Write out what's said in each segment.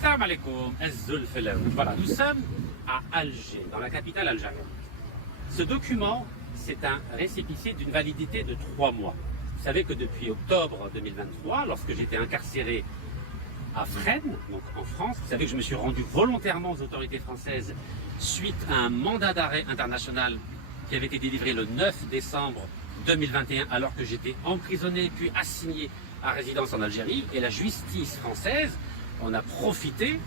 Salam alaikum, voilà, nous sommes à Alger, dans la capitale algérienne. Ce document, c'est un récépissé d'une validité de 3 mois. Vous savez que depuis octobre 2023, lorsque j'étais incarcéré à Fresnes, donc en France, vous savez que je me suis rendu volontairement aux autorités françaises suite à un mandat d'arrêt international qui avait été délivré le 9 décembre 2021 alors que j'étais emprisonné puis assigné à résidence en Algérie. Et la justice française en a profité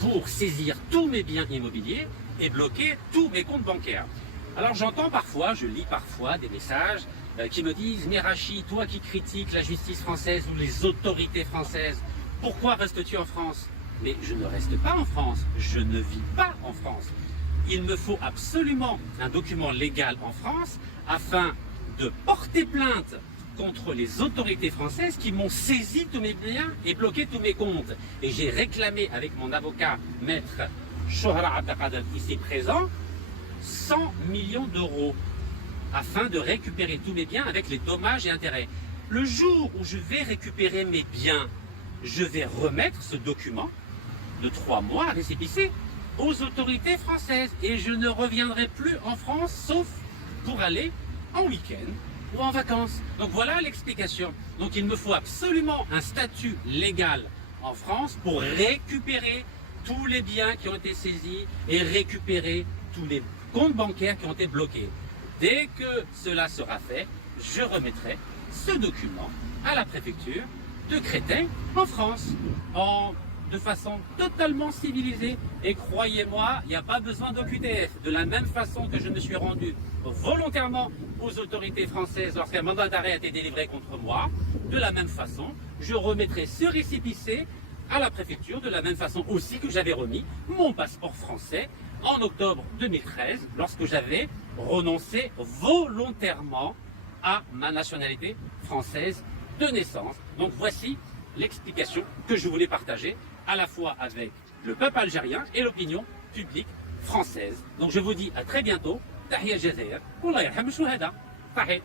pour saisir tous mes biens immobiliers et bloquer tous mes comptes bancaires. Alors j'entends parfois, je lis parfois des messages qui me disent « Mais Rachid, toi qui critiques la justice française ou les autorités françaises, pourquoi restes-tu en France ?» Mais je ne reste pas en France, je ne vis pas en France. Il me faut absolument un document légal en France afin de porter plainte contre les autorités françaises qui m'ont saisi tous mes biens et bloqué tous mes comptes. Et j'ai réclamé avec mon avocat, maître Shohra Abdelkader, ici présent, 100 millions d'euros afin de récupérer tous mes biens avec les dommages et intérêts. Le jour où je vais récupérer mes biens, je vais remettre ce document de 3 mois à récépissé aux autorités françaises et je ne reviendrai plus en France sauf pour aller en week-end ou en vacances. Donc voilà l'explication. Donc il me faut absolument un statut légal en France pour récupérer tous les biens qui ont été saisis et récupérer tous les comptes bancaires qui ont été bloqués. Dès que cela sera fait, je remettrai ce document à la préfecture de Créteil en France, de façon totalement civilisée. Et croyez-moi, il n'y a pas besoin d'OQTF. De la même façon que je me suis rendu volontairement aux autorités françaises lorsqu'un mandat d'arrêt a été délivré contre moi, de la même façon, je remettrai ce récépissé à la préfecture, de la même façon aussi que j'avais remis mon passeport français en octobre 2013, lorsque j'avais renoncé volontairement à ma nationalité française de naissance. Donc voici l'explication que je voulais partager à la fois avec le peuple algérien et l'opinion publique française. Donc je vous dis à très bientôt. Tahia Jazair. Wallah yarham shuhada. Tahia.